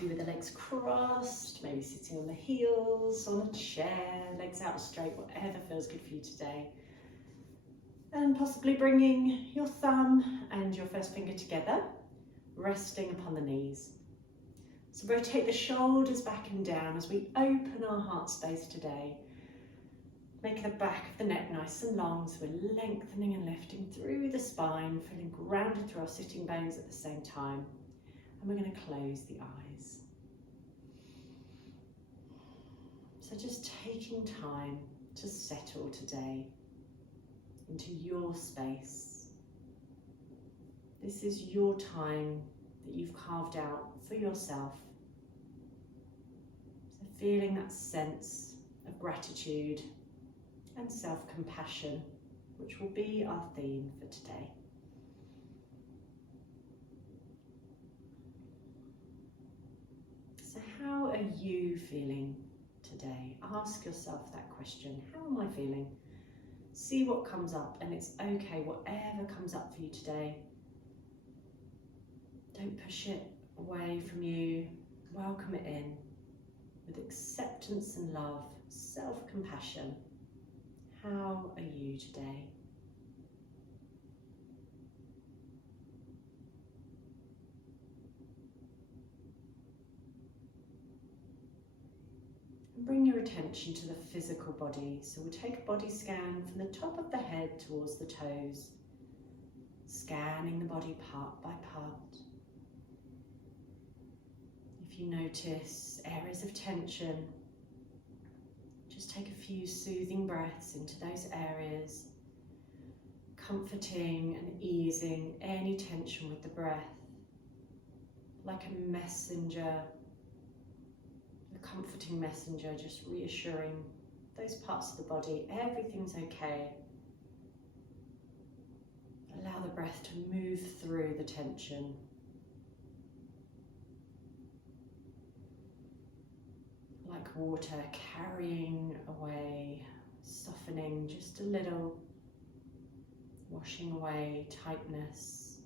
Maybe with the legs crossed, maybe sitting on the heels, on a chair, legs out straight, whatever feels good for you today. And possibly bringing your thumb and your first finger together, resting upon the knees. So rotate the shoulders back and down as we open our heart space today. Make the back of the neck nice and long, so we're lengthening and lifting through the spine, feeling grounded through our sitting bones at the same time. And we're going to close the eyes. So just taking time to settle today into your space. This is your time that you've carved out for yourself. So feeling that sense of gratitude and self-compassion, which will be our theme for today. So how are you feeling today? Ask yourself that question. How am I feeling? See what comes up, and it's okay, whatever comes up for you today. Don't push it away from you. Welcome it in with acceptance and love, self-compassion. How are you today? And bring your attention to the physical body. So we'll take a body scan from the top of the head towards the toes, scanning the body part by part. If you notice areas of tension, just take a few soothing breaths into those areas, comforting and easing any tension with the breath, like a messenger, a comforting messenger, just reassuring those parts of the body, everything's okay. Allow the breath to move through the tension. Like water carrying away, softening just a little, washing away tightness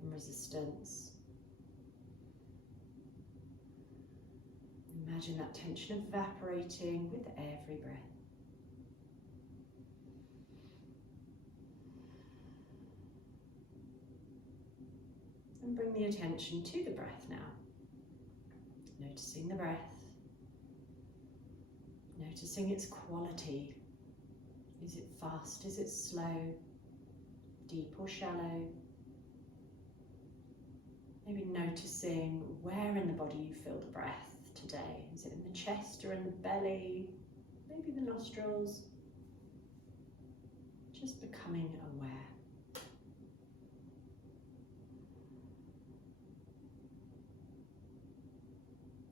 and resistance. Imagine that tension evaporating with every breath. And bring the attention to the breath now. Noticing the breath. Noticing its quality. Is it fast? Is it slow? Deep or shallow? Maybe noticing where in the body you feel the breath today. Is it in the chest or in the belly? Maybe the nostrils. Just becoming aware.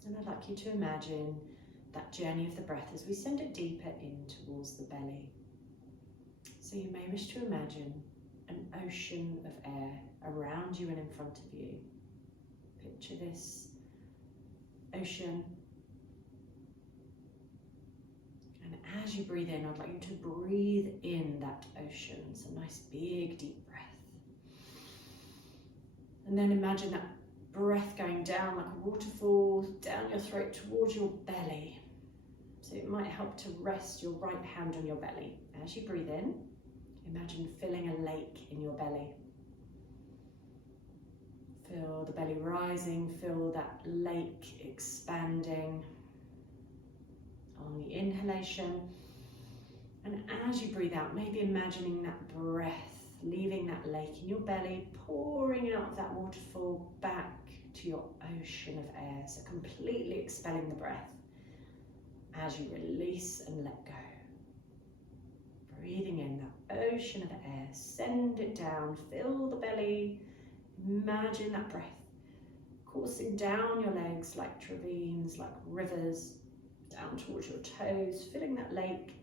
And I'd like you to imagine that journey of the breath as we send it deeper in towards the belly. So you may wish to imagine an ocean of air around you and in front of you. Picture this ocean. And as you breathe in, I'd like you to breathe in that ocean. So nice big deep breath. And then imagine that breath going down like a waterfall, down your throat towards your belly. So it might help to rest your right hand on your belly. As you breathe in, imagine filling a lake in your belly. Feel the belly rising, feel that lake expanding on the inhalation. And as you breathe out, maybe imagining that breath, leaving that lake in your belly, pouring out of that waterfall back to your ocean of air. So completely expelling the breath as you release and let go. Breathing in that ocean of air, send it down, fill the belly, imagine that breath coursing down your legs like ravines, like rivers, down towards your toes, filling that lake,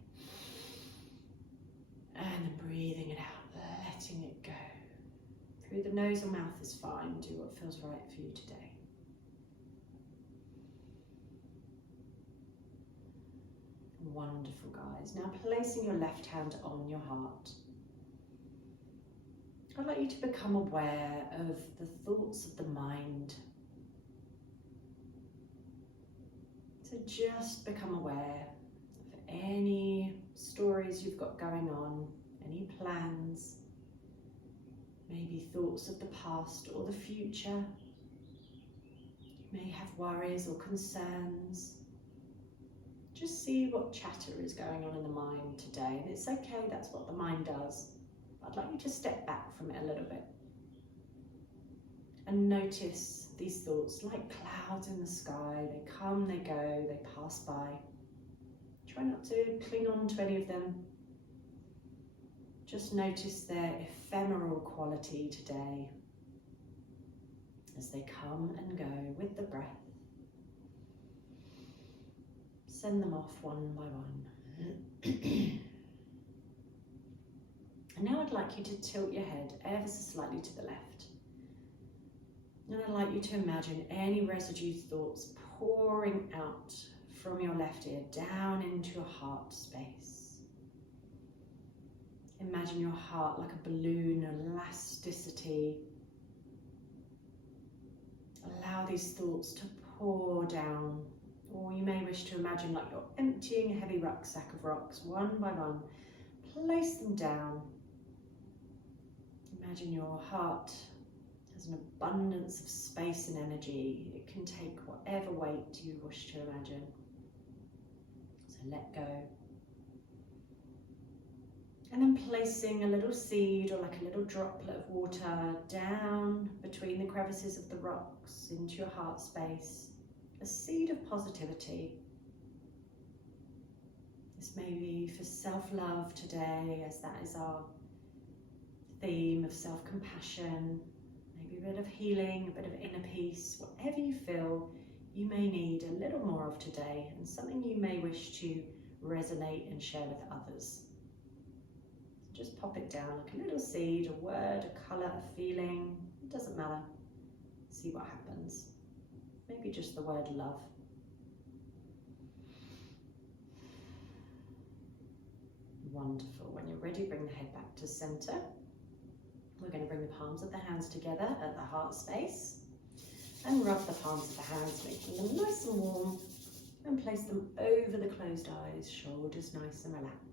and then breathing it out, letting it go. Through the nose or mouth is fine, do what feels right for you today. Wonderful, guys. Now placing your left hand on your heart. I'd like you to become aware of the thoughts of the mind. So just become aware of any stories you've got going on, any plans, maybe thoughts of the past or the future. You may have worries or concerns. Just see what chatter is going on in the mind today, and it's okay, that's what the mind does. I'd like you to step back from it a little bit and notice these thoughts like clouds in the sky. They come, they go, they pass by. Try not to cling on to any of them. Just notice their ephemeral quality today as they come and go with the breath. Send them off one by one. And now I'd like you to tilt your head ever so slightly to the left. And I'd like you to imagine any residue thoughts pouring out from your left ear down into your heart space. Imagine your heart like a balloon, elasticity. Allow these thoughts to pour down. Or you may wish to imagine like you're emptying a heavy rucksack of rocks one by one. Place them down. Imagine your heart has an abundance of space and energy. It can take whatever weight you wish to imagine. So let go. And then placing a little seed or like a little droplet of water down between the crevices of the rocks into your heart space. A seed of positivity. This may be for self-love today, as that is our theme of self-compassion. Maybe a bit of healing, a bit of inner peace. Whatever you feel you may need a little more of today, and something you may wish to resonate and share with others. Just pop it down like a little seed, a word, a colour, a feeling. It doesn't matter. See what happens. Maybe just the word love. Wonderful. When you're ready, bring the head back to centre. We're going to bring the palms of the hands together at the heart space and rub the palms of the hands, making them nice and warm, and place them over the closed eyes, shoulders nice and relaxed.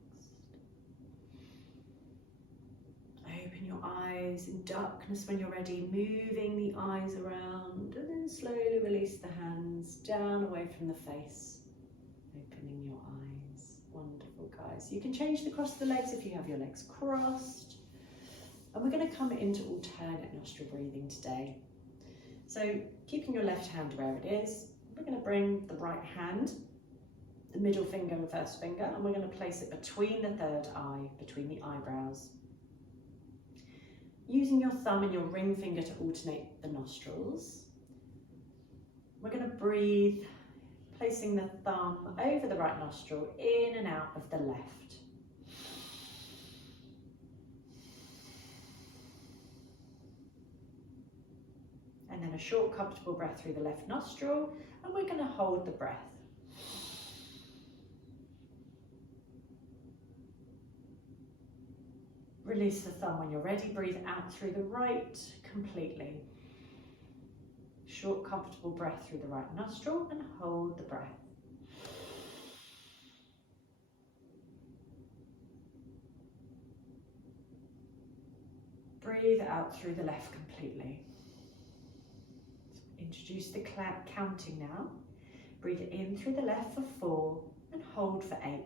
Open your eyes in darkness when you're ready, moving the eyes around, and then slowly release the hands down away from the face, opening your eyes. Wonderful, guys. You can change the cross of the legs if you have your legs crossed. And we're going to come into alternate nostril breathing today. So keeping your left hand where it is, we're going to bring the right hand, the middle finger and first finger, and we're going to place it between the third eye, between the eyebrows. Using your thumb and your ring finger to alternate the nostrils. We're going to breathe, placing the thumb over the right nostril, in and out of the left. And then a short, comfortable breath through the left nostril, and we're going to hold the breath. Release the thumb when you're ready. Breathe out through the right completely. Short, comfortable breath through the right nostril, and hold the breath. Breathe out through the left completely. Introduce the counting now. Breathe in through the left for 4 and hold for 8.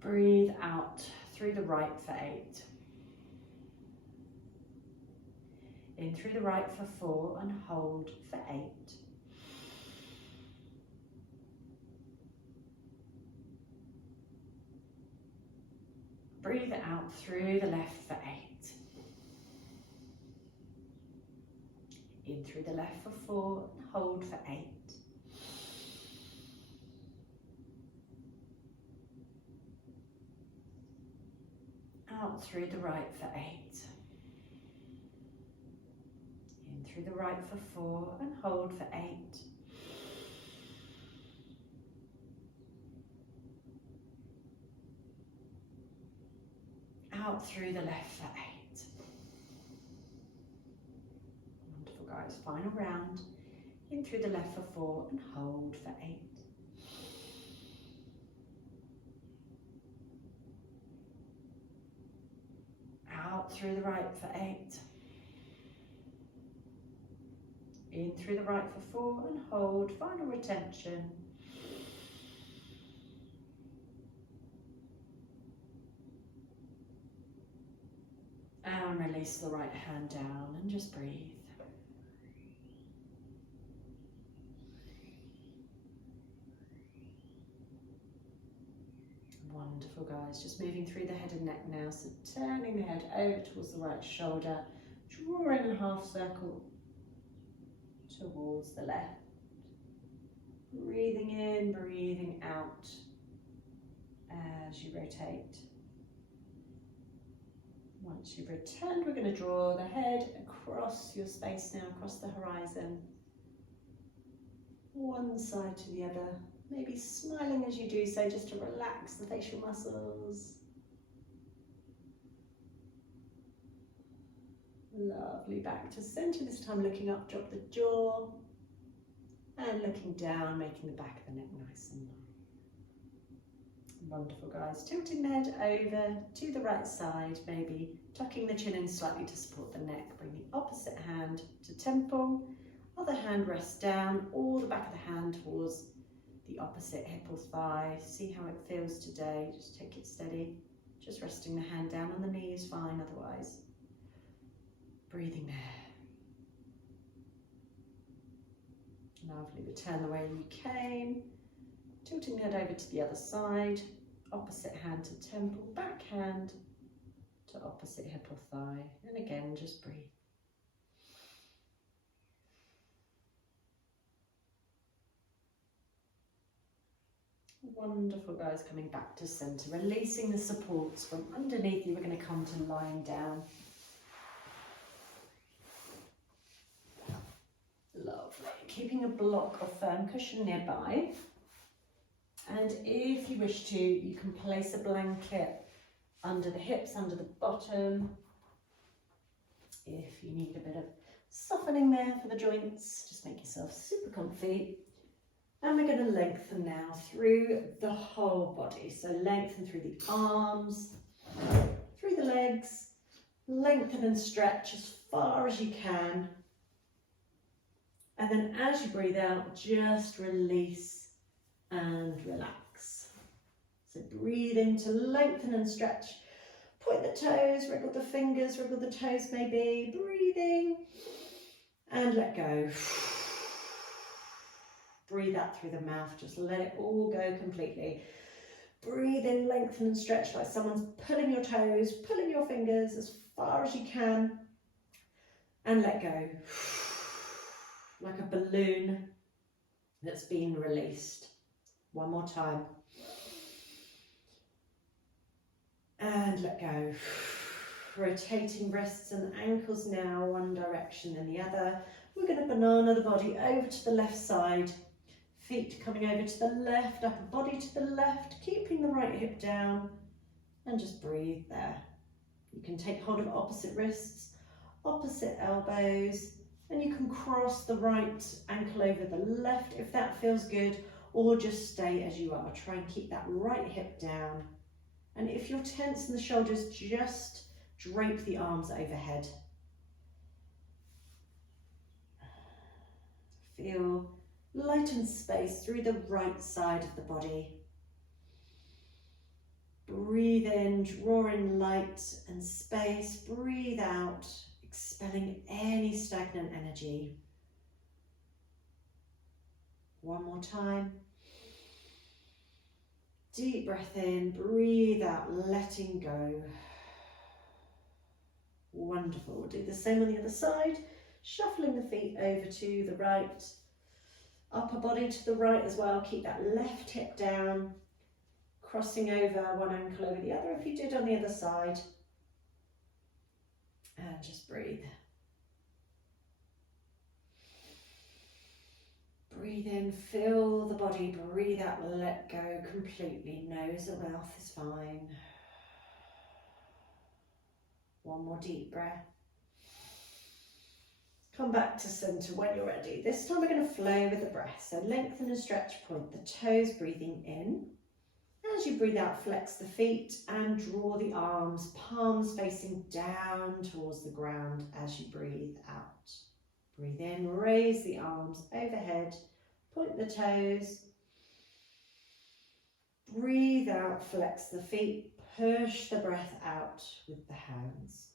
Breathe out through the right for 8. In through the right for 4 and hold for 8. Breathe out through the left for 8. In through the left for 4 and hold for 8. Out through the right for 8. In through the right for 4 and hold for 8. Out through the left for 8. nice final round. In through the left for 4 and hold for 8. Out through the right for 8. In through the right for 4 and hold, final retention. And release the right hand down and just breathe. Wonderful, guys. Just moving through the head and neck now. So turning the head over towards the right shoulder, drawing a half circle towards the left. Breathing in, breathing out as you rotate. Once you've returned, we're going to draw the head across your space now, across the horizon. One side to the other. Maybe smiling as you do so, just to relax the facial muscles. Lovely, back to center this time, looking up, drop the jaw. And looking down, making the back of the neck nice and long. Wonderful, guys. Tilting the head over to the right side, maybe tucking the chin in slightly to support the neck. Bring the opposite hand to temple. Other hand rests down, or the back of the hand towards the opposite hip or thigh. See how it feels today. Just take it steady. Just resting the hand down on the knee is fine otherwise. Breathing there. Lovely. Return the way you came. Tilting the head over to the other side. Opposite hand to temple. Back hand to opposite hip or thigh. And again, just breathe. Wonderful, guys. Coming back to center, releasing the supports from underneath you. We're going to come to lying down. Lovely. Keeping a block of firm cushion nearby. And if you wish to, you can place a blanket under the hips, under the bottom. If you need a bit of softening there for the joints, just make yourself super comfy. And we're going to lengthen now through the whole body. So lengthen through the arms, through the legs, lengthen and stretch as far as you can. And then as you breathe out, just release and relax. So breathe in to lengthen and stretch. Point the toes, wriggle the fingers, wriggle the toes maybe. Breathing and let go. Breathe out through the mouth, just let it all go completely. Breathe in, lengthen and stretch like someone's pulling your toes, pulling your fingers as far as you can. And let go. Like a balloon that's been released. One more time. And let go. Rotating wrists and ankles now, one direction and the other. We're going to banana the body over to the left side. Feet coming over to the left, upper body to the left, keeping the right hip down. And just breathe there. You can take hold of opposite wrists, opposite elbows. And you can cross the right ankle over the left if that feels good, or just stay as you are. Try and keep that right hip down. And if you're tense in the shoulders, just drape the arms overhead. Feel light and space through the right side of the body. Breathe in, draw in light and space. Breathe out, expelling any stagnant energy. One more time. Deep breath in, breathe out, letting go. Wonderful. We'll do the same on the other side. Shuffling the feet over to the right. Upper body to the right as well. Keep that left hip down. Crossing over one ankle over the other if you did on the other side. And just breathe. Breathe in, fill the body, breathe out, let go completely. Nose or mouth is fine. One more deep breath. Come back to centre when you're ready. This time we're going to flow with the breath. So lengthen and stretch, point the toes, breathing in. As you breathe out, flex the feet and draw the arms, palms facing down towards the ground as you breathe out. Breathe in, raise the arms overhead, point the toes. Breathe out, flex the feet, push the breath out with the hands.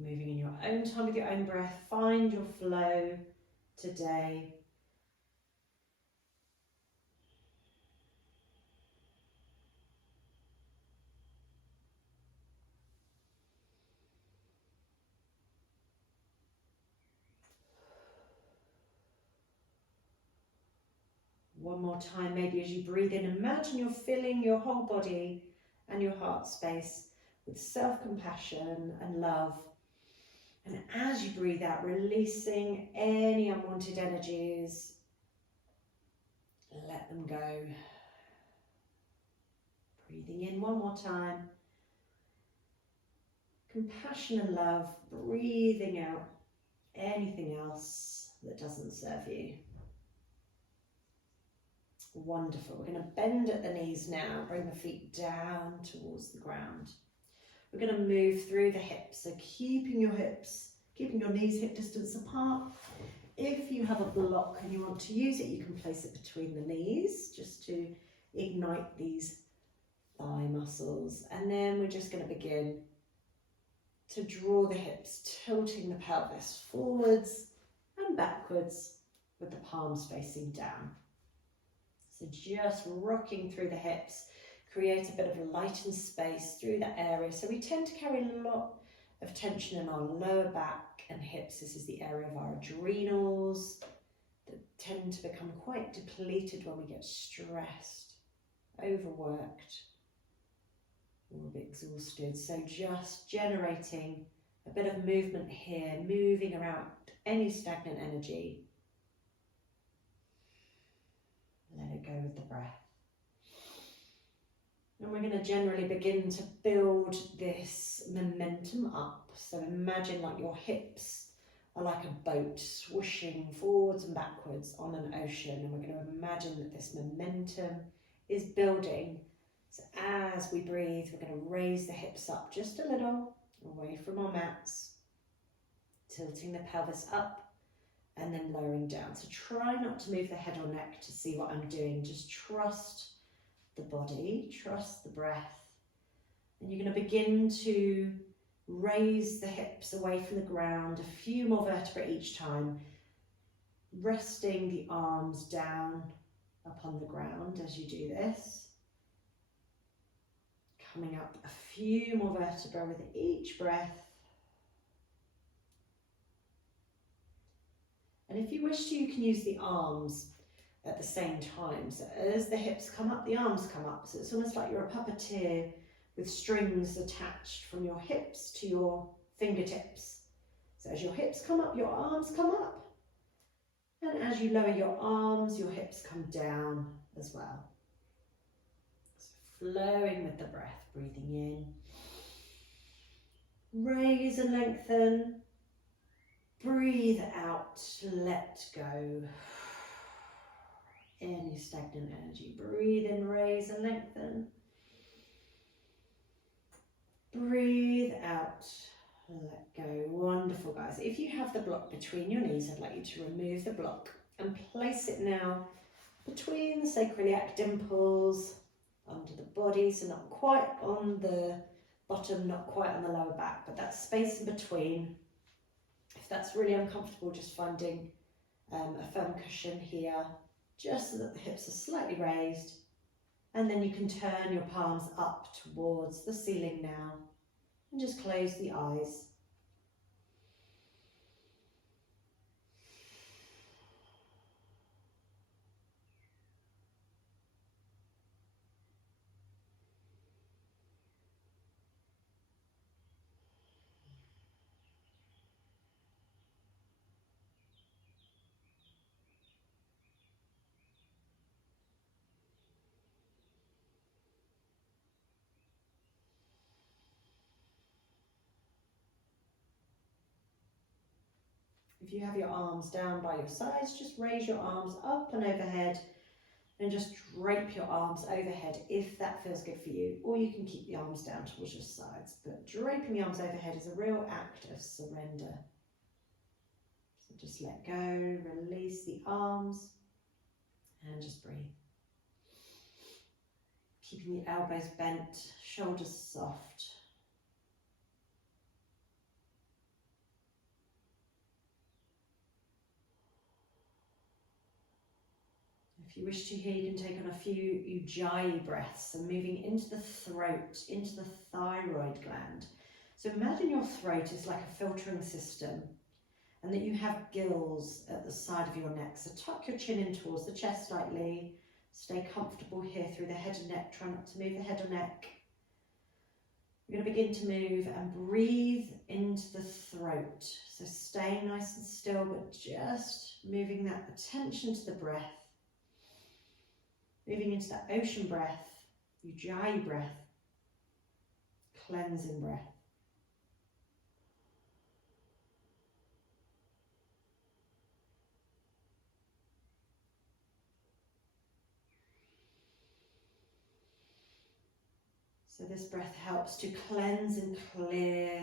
Moving in your own time with your own breath, find your flow today. One more time, maybe as you breathe in, imagine you're filling your whole body and your heart space with self-compassion and love. And as you breathe out, releasing any unwanted energies, let them go. Breathing in one more time. Compassion and love, breathing out anything else that doesn't serve you. Wonderful. We're going to bend at the knees now, bring the feet down towards the ground. We're going to move through the hips, so keeping your knees hip distance apart. If you have a block and you want to use it, you can place it between the knees just to ignite these thigh muscles. And then we're just going to begin to draw the hips, tilting the pelvis forwards and backwards with the palms facing down. So just rocking through the hips, create a bit of lightened space through that area. So we tend to carry a lot of tension in our lower back and hips. This is the area of our adrenals that tend to become quite depleted when we get stressed, overworked, or a bit exhausted. So just generating a bit of movement here, moving around any stagnant energy. Let it go with the breath. And we're going to generally begin to build this momentum up. So imagine like your hips are like a boat swooshing forwards and backwards on an ocean. And we're going to imagine that this momentum is building. So as we breathe, we're going to raise the hips up just a little, away from our mats, tilting the pelvis up and then lowering down. So try not to move the head or neck to see what I'm doing. Just trust the body, trust the breath. And you're going to begin to raise the hips away from the ground, a few more vertebrae each time, resting the arms down upon the ground as you do this. Coming up a few more vertebrae with each breath. And if you wish to, you can use the arms at the same time. So as the hips come up, the arms come up. So it's almost like you're a puppeteer with strings attached from your hips to your fingertips. So as your hips come up, your arms come up. And as you lower your arms, your hips come down as well. So flowing with the breath, breathing in. Raise and lengthen. Breathe out, let go. Any stagnant energy. Breathe in, raise and lengthen. Breathe out, let go. Wonderful, guys. If you have the block between your knees, I'd like you to remove the block and place it now between the sacroiliac dimples, under the body, so not quite on the bottom, not quite on the lower back, but that space in between. If that's really uncomfortable, just finding a firm cushion here, just so that the hips are slightly raised. And then you can turn your palms up towards the ceiling now and just close the eyes. If you have your arms down by your sides, just raise your arms up and overhead and just drape your arms overhead if that feels good for you. Or you can keep the arms down towards your sides, but draping the arms overhead is a real act of surrender. So just let go, release the arms and just breathe. Keeping the elbows bent, shoulders soft. If you wish to here, you can take on a few ujjayi breaths and moving into the throat, into the thyroid gland. So imagine your throat is like a filtering system and that you have gills at the side of your neck. So tuck your chin in towards the chest slightly. Stay comfortable here through the head and neck. Try not to move the head or neck. We're going to begin to move and breathe into the throat. So stay nice and still, but just moving that attention to the breath. Moving into that ocean breath, ujjayi breath, cleansing breath. So this breath helps to cleanse and clear,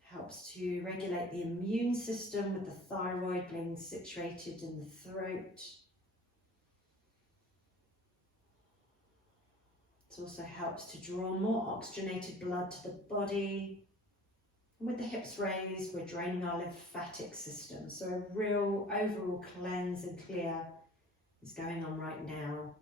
helps to regulate the immune system with the thyroid being situated in the throat. It also helps to draw more oxygenated blood to the body. And with the hips raised, we're draining our lymphatic system. So a real overall cleanse and clear is going on right now.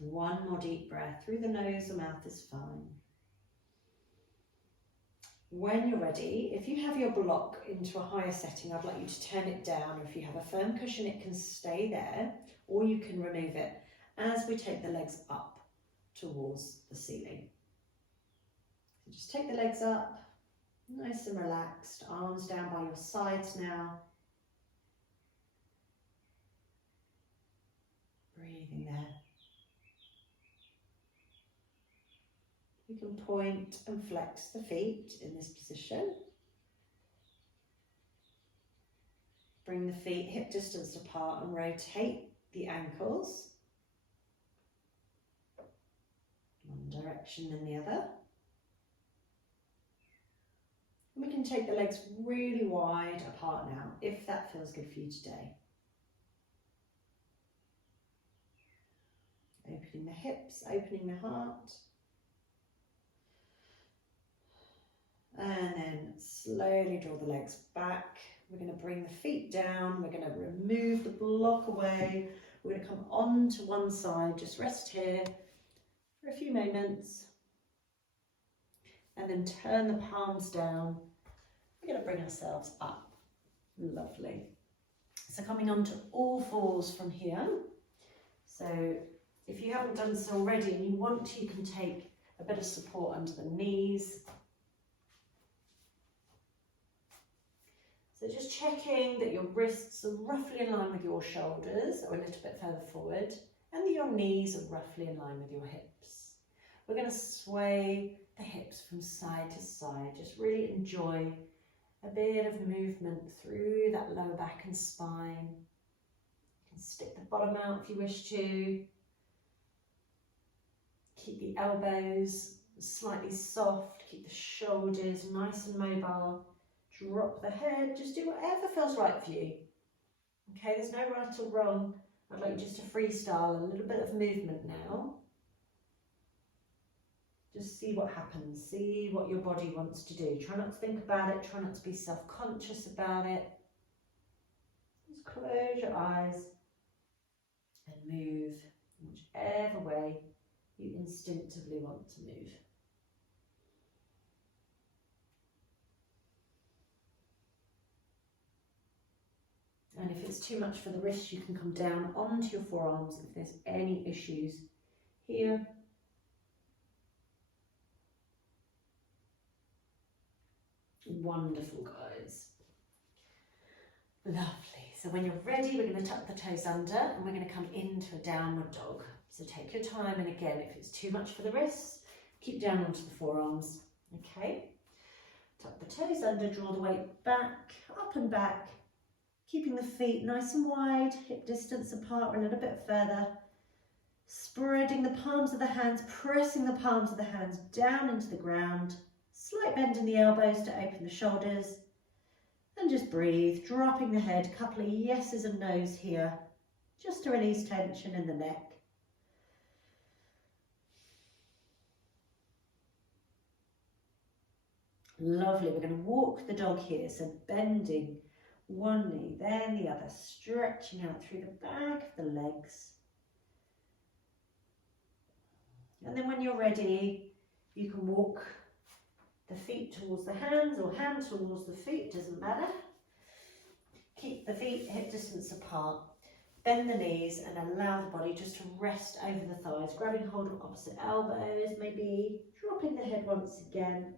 One more deep breath through the nose, the mouth is fine. When you're ready, if you have your block into a higher setting, I'd like you to turn it down. If you have a firm cushion, it can stay there, or you can remove it as we take the legs up towards the ceiling. So just take the legs up, nice and relaxed, arms down by your sides now. Breathing there. You can point and flex the feet in this position. Bring the feet hip distance apart and rotate the ankles. One direction then the other. And we can take the legs really wide apart now, if that feels good for you today. Opening the hips, opening the heart. And then slowly draw the legs back. We're going to bring the feet down. We're going to remove the block away. We're going to come on to one side. Just rest here for a few moments. And then turn the palms down. We're going to bring ourselves up. Lovely. So coming on to all fours from here. So if you haven't done so already and you want to, you can take a bit of support under the knees. So just checking that your wrists are roughly in line with your shoulders or a little bit further forward, and that your knees are roughly in line with your hips. We're going to sway the hips from side to side. Just really enjoy a bit of movement through that lower back and spine. You can stick the bottom out if you wish to. Keep the elbows slightly soft, keep the shoulders nice and mobile. Drop the head, just do whatever feels right for you. Okay, there's no right or wrong. I'd like you just to freestyle a little bit of movement now. Just see what happens, see what your body wants to do. Try not to think about it, try not to be self-conscious about it. Just close your eyes and move in whichever way you instinctively want to move. And if it's too much for the wrists, you can come down onto your forearms if there's any issues here. Wonderful, guys. Lovely. So when you're ready, we're going to tuck the toes under and we're going to come into a downward dog. So take your time, and again, if it's too much for the wrists, keep down onto the forearms. Okay, tuck the toes under, draw the weight back, up and back, keeping the feet nice and wide, hip distance apart or a little bit further. Spreading the palms of the hands, pressing the palms of the hands down into the ground. Slight bend in the elbows to open the shoulders. And just breathe, dropping the head, a couple of yeses and nos here, just to release tension in the neck. Lovely, we're going to walk the dog here, so bending one knee, then the other, stretching out through the back of the legs. And then when you're ready, you can walk the feet towards the hands or hand towards the feet, doesn't matter. Keep the feet hip distance apart. Bend the knees and allow the body just to rest over the thighs, grabbing hold of opposite elbows, maybe dropping the head once again.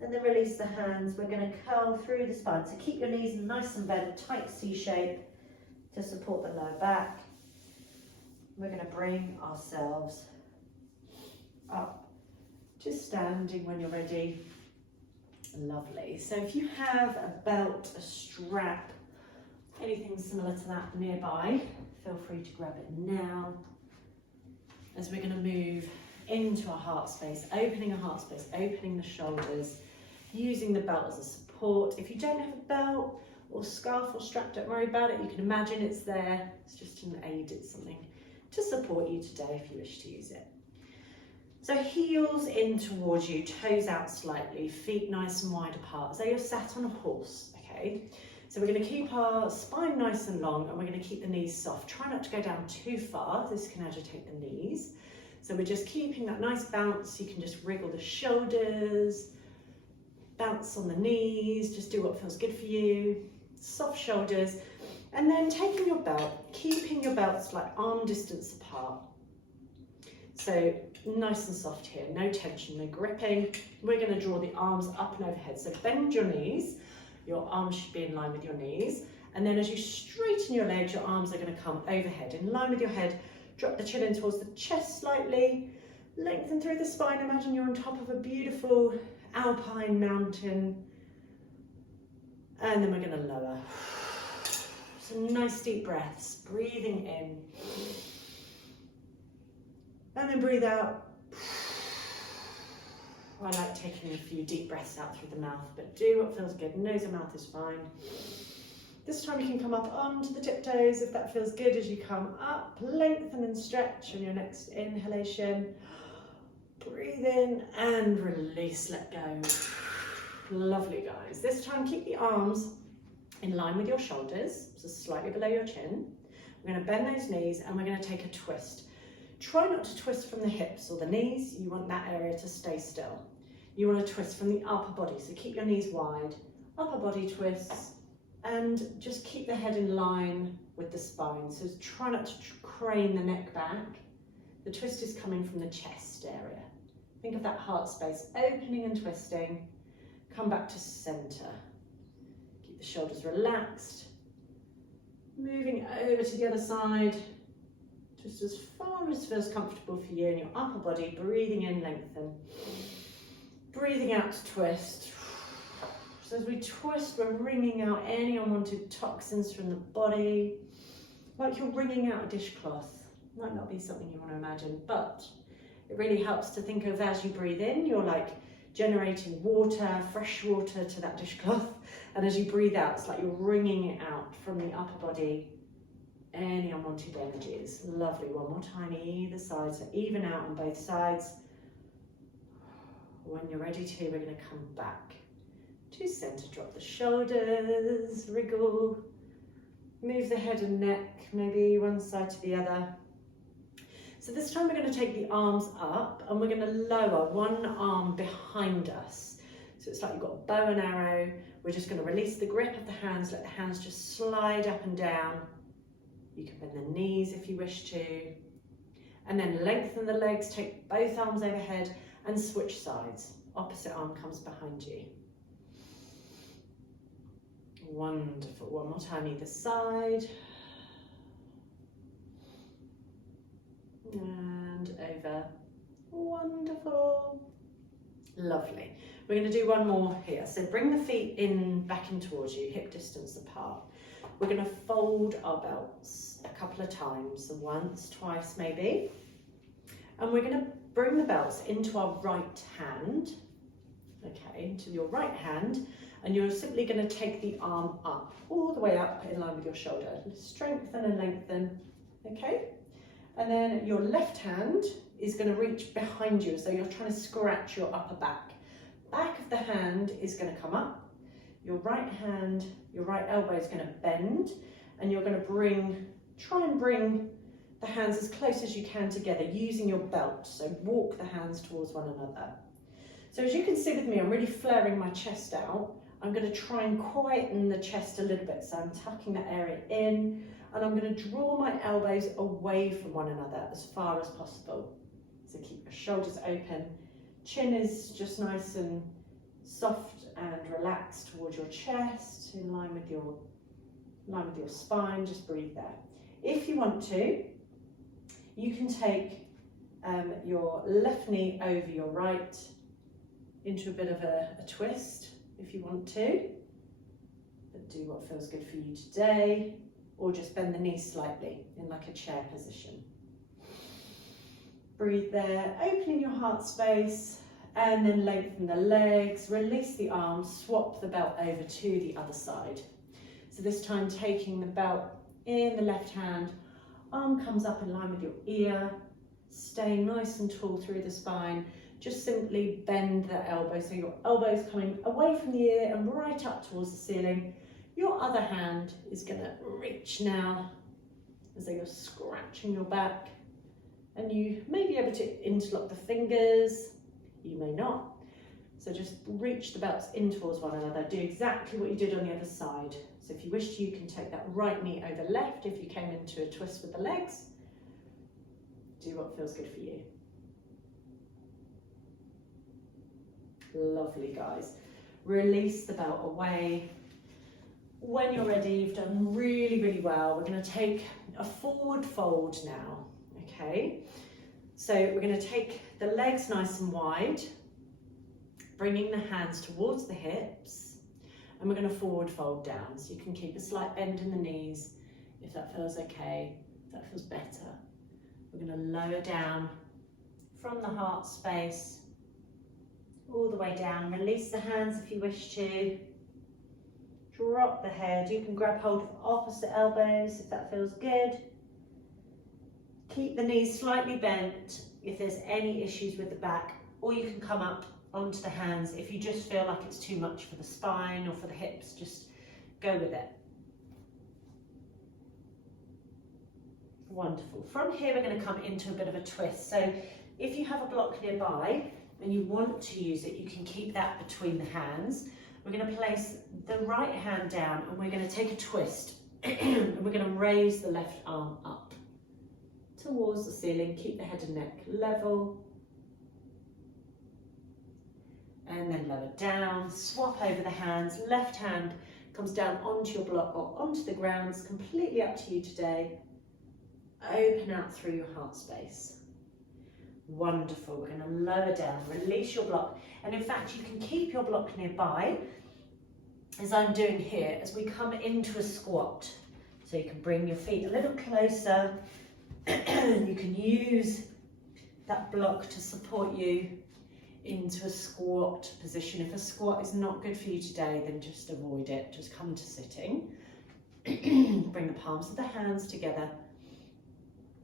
And then release the hands. We're going to curl through the spine. So keep your knees nice and bent, tight C shape to support the lower back. We're going to bring ourselves up to standing when you're ready. Lovely. So if you have a belt, a strap, anything similar to that nearby, feel free to grab it now. As we're going to move into our heart space, opening a heart space, opening the shoulders, using the belt as a support. If you don't have a belt or scarf or strap, don't worry about it. You can imagine it's there. It's just an aid. It's something to support you today if you wish to use it. So heels in towards you, toes out slightly, feet nice and wide apart, as though you're sat on a horse, okay? So we're going to keep our spine nice and long, and we're going to keep the knees soft. Try not to go down too far. This can agitate the knees. So we're just keeping that nice bounce. You can just wriggle the shoulders, bounce on the knees, just do what feels good for you. Soft shoulders. And then taking your belt, keeping your belts like arm distance apart. So nice and soft here, no tension, no gripping. We're going to draw the arms up and overhead. So bend your knees, your arms should be in line with your knees. And then as you straighten your legs, your arms are going to come overhead, in line with your head. Drop the chin in towards the chest slightly, lengthen through the spine. Imagine you're on top of a beautiful alpine mountain. And then we're going to lower. Some nice deep breaths, breathing in. And then breathe out. I like taking a few deep breaths out through the mouth, but do what feels good. Nose and mouth is fine. This time you can come up onto the tiptoes if that feels good as you come up. Lengthen and stretch on your next inhalation. Breathe in and release, let go. Lovely, guys. This time keep the arms in line with your shoulders, so slightly below your chin. We're going to bend those knees and we're going to take a twist. Try not to twist from the hips or the knees. You want that area to stay still. You want to twist from the upper body, so keep your knees wide. Upper body twists, and just keep the head in line with the spine. So try not to crane the neck back. The twist is coming from the chest area. Think of that heart space, opening and twisting. Come back to center. Keep the shoulders relaxed. Moving over to the other side. Just as far as feels comfortable for you in your upper body. Breathing in, lengthen. Breathing out to twist. So as we twist, we're wringing out any unwanted toxins from the body. Like you're wringing out a dishcloth. Might not be something you want to imagine, but it really helps to think of as you breathe in, you're like generating water, fresh water to that dishcloth. And as you breathe out, it's like you're wringing it out from the upper body. Any unwanted energies. Lovely. One more time, either side. So even out on both sides. When you're ready to, we're going to come back to center. Drop the shoulders, wriggle. Move the head and neck, maybe one side to the other. So this time we're going to take the arms up and we're going to lower one arm behind us. So it's like you've got a bow and arrow. We're just going to release the grip of the hands, let the hands just slide up and down. You can bend the knees if you wish to. And then lengthen the legs, take both arms overhead and switch sides. Opposite arm comes behind you. Wonderful. One more time either side. And over. Wonderful. Lovely. We're going to do one more here. So bring the feet back in towards you, hip distance apart. We're going to fold our belts a couple of times, once, twice maybe. And we're going to bring the belts into our right hand, okay, into your right hand, and you're simply going to take the arm up, all the way up in line with your shoulder. Strengthen and lengthen, okay? And then your left hand is going to reach behind you, so you're trying to scratch your upper back. Back of the hand is going to come up. Your right hand, your right elbow is going to bend, and you're going to try and bring the hands as close as you can together using your belt. So walk the hands towards one another. So as you can see with me, I'm really flaring my chest out. I'm going to try and quieten the chest a little bit. So I'm tucking that area in, and I'm going to draw my elbows away from one another as far as possible. So keep your shoulders open. Chin is just nice and soft and relaxed towards your chest, in line with your spine. Just breathe there. If you want to, you can take your left knee over your right into a bit of a twist if you want to, but do what feels good for you today, or just bend the knee slightly in like a chair position. Breathe there, opening your heart space, and then lengthen the legs, release the arms, swap the belt over to the other side. So this time taking the belt in the left hand, arm comes up in line with your ear, staying nice and tall through the spine. Just simply bend the elbow, so your elbow's coming away from the ear and right up towards the ceiling. Your other hand is going to reach now, as though you're scratching your back. And you may be able to interlock the fingers, you may not. So just reach the belts in towards one another. Do exactly what you did on the other side. So if you wish to, you can take that right knee over left if you came into a twist with the legs. Do what feels good for you. Lovely, guys. Release the belt away. When you're ready, you've done really, really well. We're going to take a forward fold now, okay? So we're going to take the legs nice and wide, bringing the hands towards the hips, and we're going to forward fold down. So you can keep a slight bend in the knees if that feels okay, if that feels better. We're going to lower down from the heart space, all the way down. Release the hands if you wish to. Drop the head. You can grab hold of opposite elbows if that feels good. Keep the knees slightly bent if there's any issues with the back, or you can come up onto the hands if you just feel like it's too much for the spine or for the hips. Just go with it. Wonderful. From here we're going to come into a bit of a twist. So if you have a block nearby and you want to use it, you can keep that between the hands. We're going to place the right hand down and we're going to take a twist and we're going to raise the left arm up towards the ceiling. Keep the head and neck level, and then lower down. Swap over the hands. Left hand comes down onto your block or onto the ground. It's completely up to you today. Open out through your heart space. Wonderful. We're going to lower down, release your block, and in fact you can keep your block nearby as I'm doing here as we come into a squat. So you can bring your feet a little closer. You can use that block to support you into a squat position. If a squat is not good for you today, then just avoid it. Just come to sitting. Bring the palms of the hands together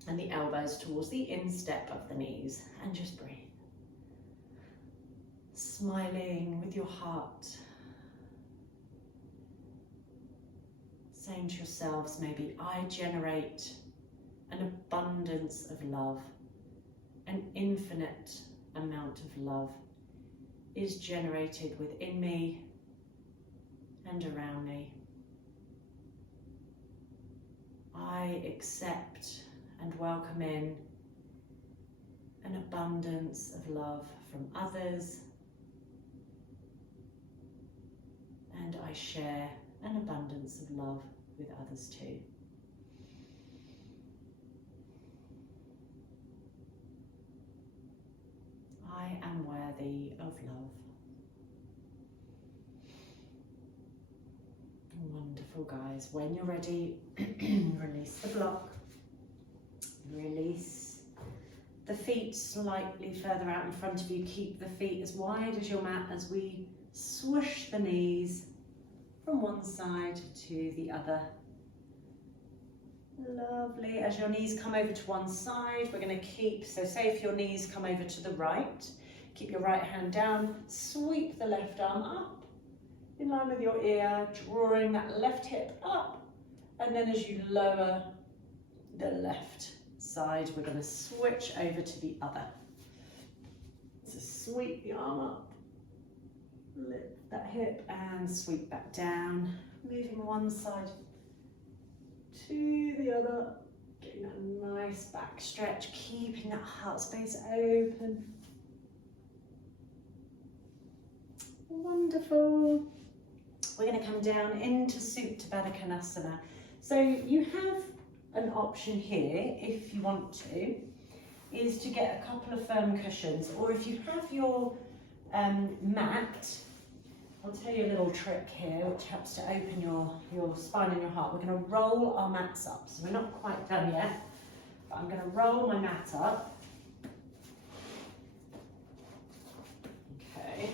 and the elbows towards the instep of the knees, and just breathe. Smiling with your heart. Saying to yourselves, maybe, I generate an abundance of love. An infinite amount of love is generated within me and around me. I accept and welcome in an abundance of love from others, and I share an abundance of love with others too. I am worthy of love. Wonderful, guys. When you're ready, release the block. Release the feet slightly further out in front of you. Keep the feet as wide as your mat as we swoosh the knees from one side to the other. Lovely. As your knees come over to one side, we're going to keep, so say if your knees come over to the right, keep your right hand down, sweep the left arm up in line with your ear, drawing that left hip up, and then as you lower the left side, we're going to switch over to the other. So sweep the arm up, lift that hip and sweep back down, moving one side to the other, getting that nice back stretch, keeping that heart space open. Wonderful. We're going to come down into Supta Baddha Konasana. So you have an option here, if you want to, is to get a couple of firm cushions, or if you have your mat, I'll tell you a little trick here which helps to open your spine and your heart. We're going to roll our mats up. So we're not quite done yet, but I'm going to roll my mat up. Okay.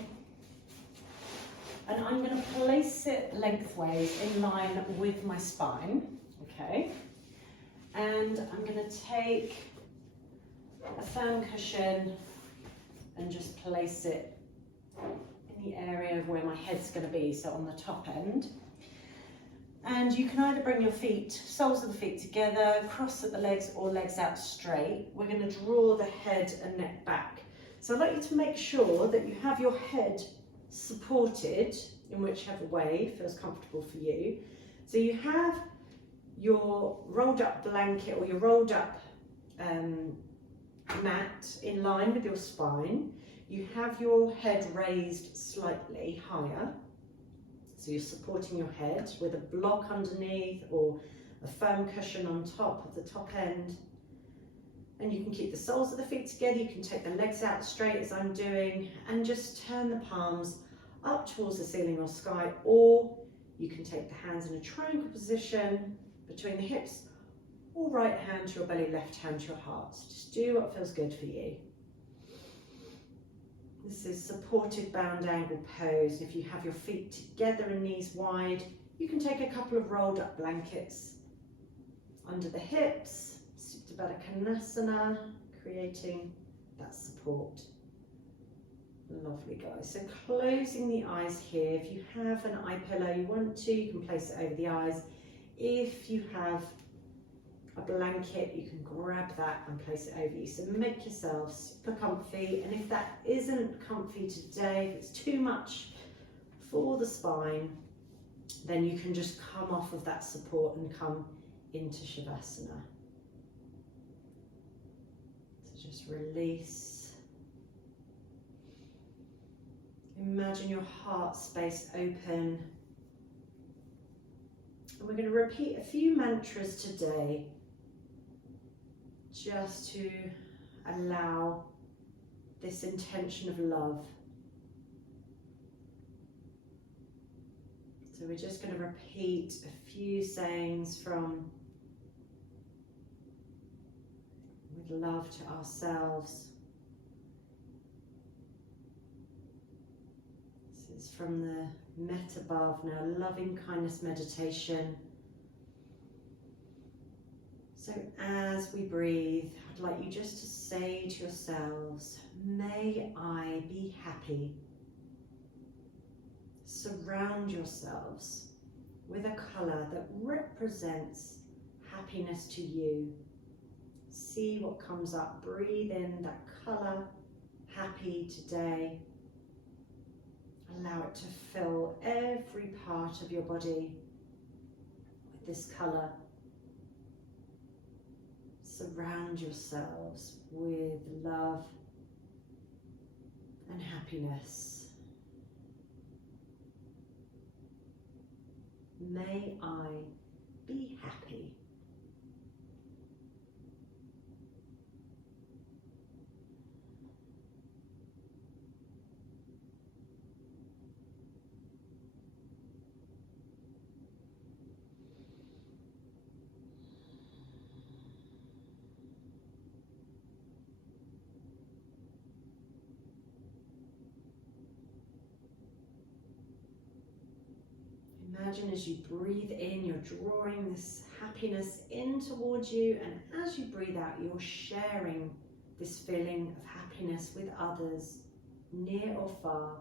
And I'm going to place it lengthways in line with my spine. Okay. And I'm going to take a firm cushion and just place it in the area of where my head's going to be, so on the top end. And you can either bring your feet, soles of the feet together, cross at the legs, or legs out straight. We're going to draw the head and neck back. So I'd like you to make sure that you have your head supported in whichever way feels comfortable for you. So you have your rolled up blanket or your rolled up mat in line with your spine. You have your head raised slightly higher, so you're supporting your head with a block underneath or a firm cushion on top of the top end. And you can keep the soles of the feet together, you can take the legs out straight as I'm doing, and just turn the palms up towards the ceiling or sky, or you can take the hands in a triangle position between the hips, or right hand to your belly, left hand to your heart. So just do what feels good for you. This is supported bound angle pose. If you have your feet together and knees wide, you can take a couple of rolled up blankets under the hips, Supta Baddha Konasana, creating that support. Lovely, guys. So closing the eyes here. If you have an eye pillow you want to, you can place it over the eyes. If you have a blanket, you can grab that and place it over you. So make yourself super comfy, and if that isn't comfy today, if it's too much for the spine, then you can just come off of that support and come into Shavasana. So just release. Imagine your heart space open. And we're going to repeat a few mantras today, just to allow this intention of love. So we're just going to repeat a few sayings from with love to ourselves. This is from the Metta Bhavana, loving kindness meditation. So as we breathe, I'd like you just to say to yourselves, may I be happy. Surround yourselves with a colour that represents happiness to you. See what comes up. Breathe in that colour, happy today. Allow it to fill every part of your body with this colour. Surround yourselves with love and happiness. may I be happy. Imagine as you breathe in, you're drawing this happiness in towards you, and as you breathe out, you're sharing this feeling of happiness with others, near or far.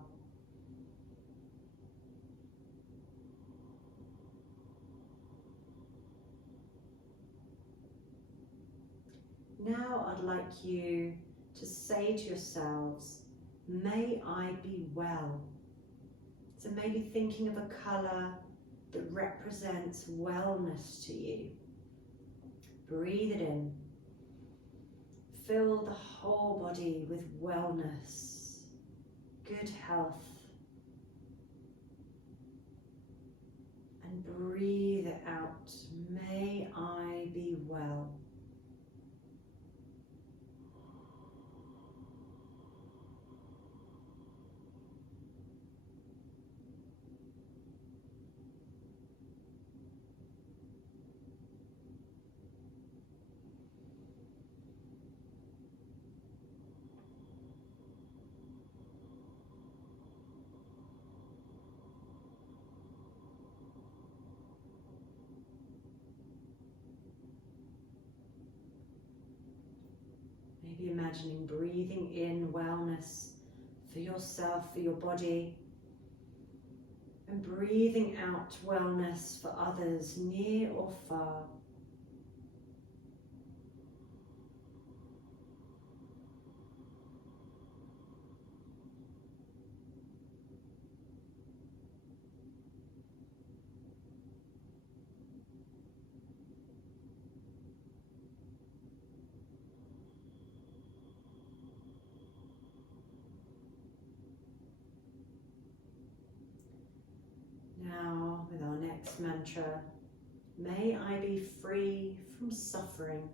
Now I'd like you to say to yourselves, may I be well. So maybe thinking of a colour that represents wellness to you. Breathe it in. Fill the whole body with wellness, good health. And breathe it out. May I be well. Maybe imagining breathing in wellness for yourself, for your body, and breathing out wellness for others, near or far. Now, with our next mantra, may I be free from suffering.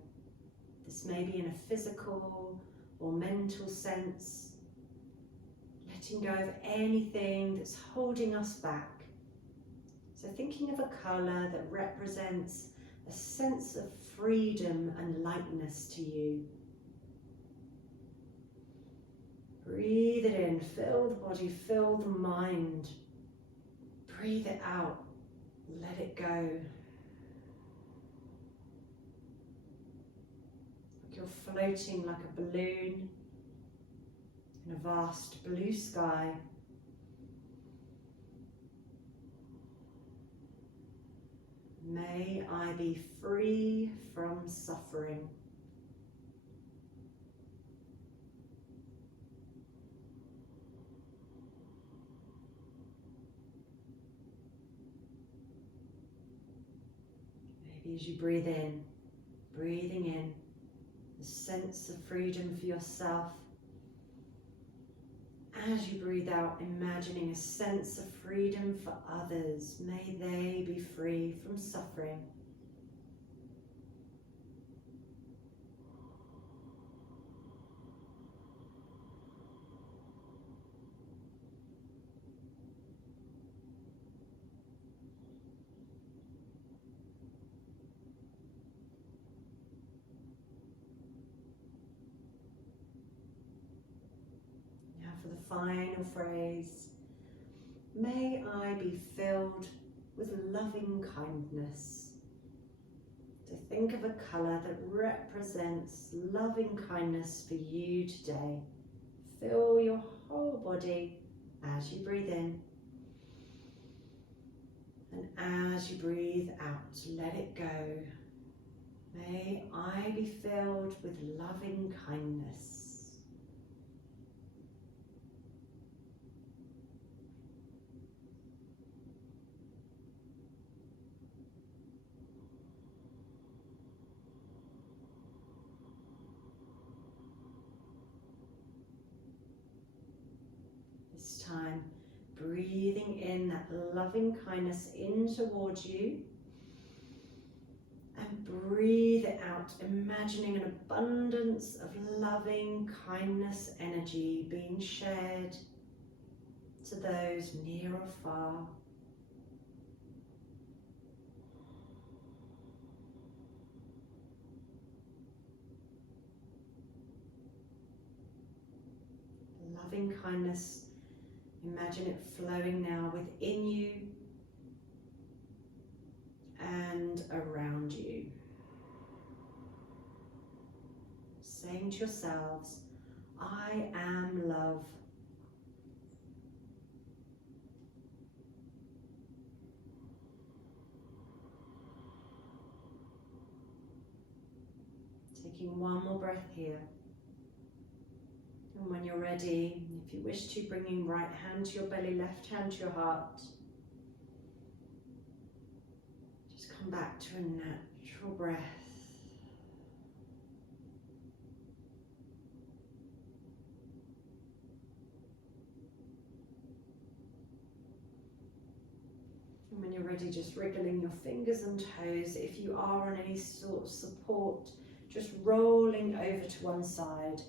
This may be in a physical or mental sense, letting go of anything that's holding us back. So thinking of a colour that represents a sense of freedom and lightness to you. Breathe it in, fill the body, fill the mind. Breathe it out, let it go. Like you're floating like a balloon in a vast blue sky. May I be free from suffering. Maybe as you breathe in, breathing in a sense of freedom for yourself. As you breathe out, imagining a sense of freedom for others. May they be free from suffering. For the final phrase, may I be filled with loving kindness. So think of a colour that represents loving kindness for you today. Fill your whole body as you breathe in, and as you breathe out, let it go. May I be filled with loving kindness. This time, breathing in that loving kindness in towards you. And breathe it out, imagining an abundance of loving kindness energy being shared to those near or far. Loving kindness, imagine it flowing now within you and around you. Saying to yourselves, I am love. Taking one more breath here. And when you're ready, if you wish to, bringing right hand to your belly, left hand to your heart. Just come back to a natural breath. And when you're ready, just wriggling your fingers and toes. If you are on any sort of support, just rolling over to one side.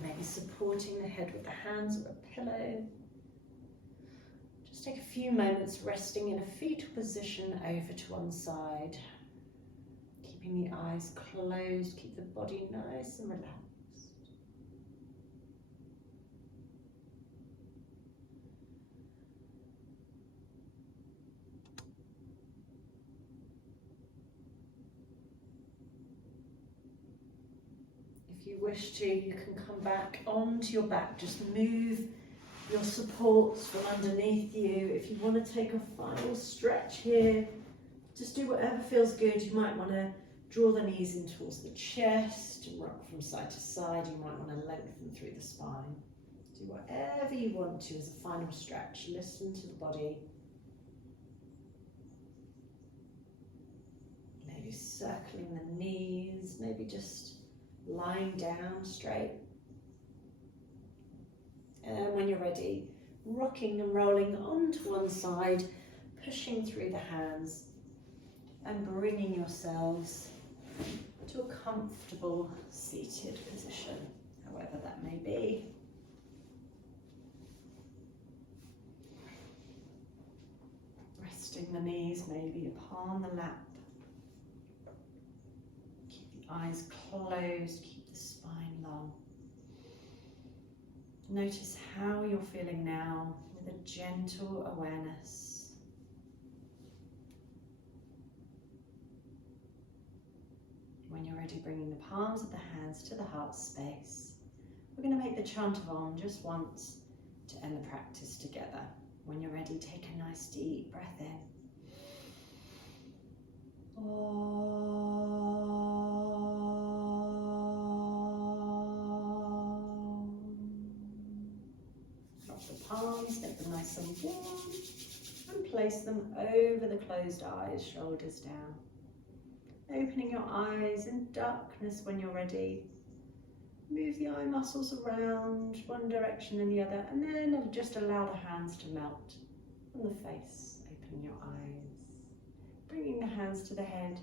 Maybe supporting the head with the hands or a pillow. Just take a few moments resting in a fetal position over to one side. Keeping the eyes closed, keep the body nice and relaxed. If you wish to, you can come back onto your back. Just move your supports from underneath you. If you want to take a final stretch here, just do whatever feels good. You might want to draw the knees in towards the chest and rock from side to side. You might want to lengthen through the spine. Do whatever you want to as a final stretch. Listen to the body. Maybe circling the knees, maybe just lying down straight. And when you're ready, rocking and rolling onto one side, pushing through the hands and bringing yourselves to a comfortable seated position, however that may be. Resting the knees maybe upon the lap. Keep the eyes closed, keep the spine long. Notice how you're feeling now with a gentle awareness. When you're ready, bringing the palms of the hands to the heart space. We're going to make the chant of Om just once to end the practice together. When you're ready, take a nice deep breath in. Drop the palms, make them nice and warm, and place them over the closed eyes, shoulders down. Opening your eyes in darkness when you're ready. Move the eye muscles around one direction and the other, and then just allow the hands to melt from the face. Opening your eyes. Bringing the hands to the head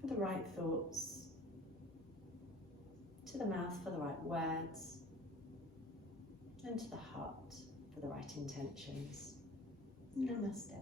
for the right thoughts. To the mouth for the right words. And to the heart for the right intentions. Namaste.